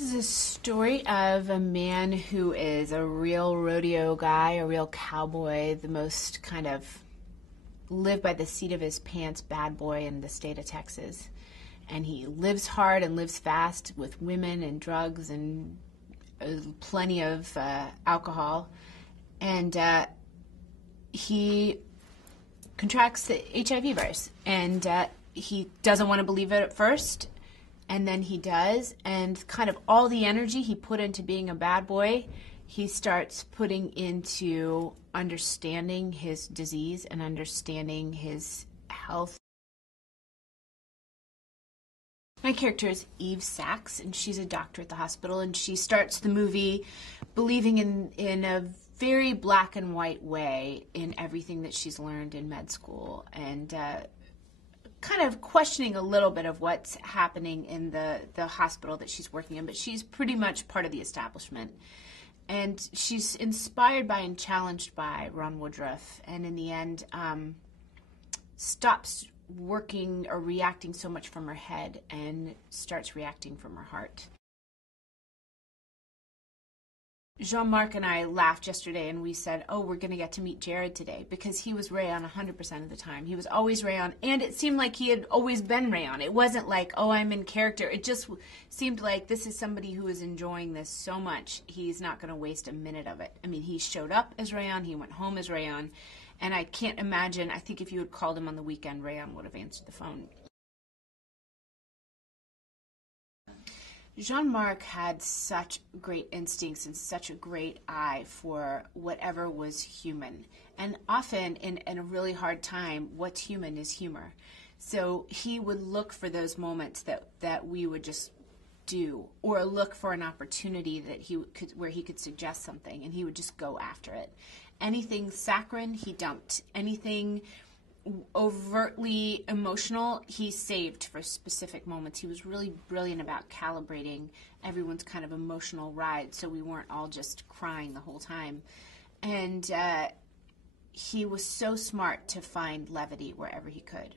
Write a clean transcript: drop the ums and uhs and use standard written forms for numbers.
This is a story of a man who is a real rodeo guy, a real cowboy, the most kind of live by the seat of his pants bad boy in the state of Texas. And he lives hard and lives fast with women and drugs and plenty of alcohol. And he contracts the HIV virus. And he doesn't want to believe it at first. And then he does, and kind of all the energy he put into being a bad boy, he starts putting into understanding his disease and understanding his health. My character is Eve Sachs, and she's a doctor at the hospital, and she starts the movie believing in a very black and white way in everything that she's learned in med school, and kind of questioning a little bit of what's happening in the hospital that she's working in, but she's pretty much part of the establishment. And she's inspired by and challenged by Ron Woodruff, and in the end stops working or reacting so much from her head and starts reacting from her heart. Jean-Marc and I laughed yesterday and we said, oh, we're going to get to meet Jared today, because he was Rayon 100% of the time. He was always Rayon, and it seemed like he had always been Rayon. It wasn't like, oh, I'm in character. It just seemed like this is somebody who is enjoying this so much, he's not going to waste a minute of it. I mean, he showed up as Rayon, he went home as Rayon, and I can't imagine, I think if you had called him on the weekend, Rayon would have answered the phone. Jean-Marc had such great instincts and such a great eye for whatever was human. And often, in a really hard time, what's human is humor. So he would look for those moments that we would just do, or look for an opportunity that where he could suggest something, and he would just go after it. Anything saccharine, he dumped. Anything overtly emotional, he saved for specific moments. He was really brilliant about calibrating everyone's kind of emotional ride so we weren't all just crying the whole time. And he was so smart to find levity wherever he could.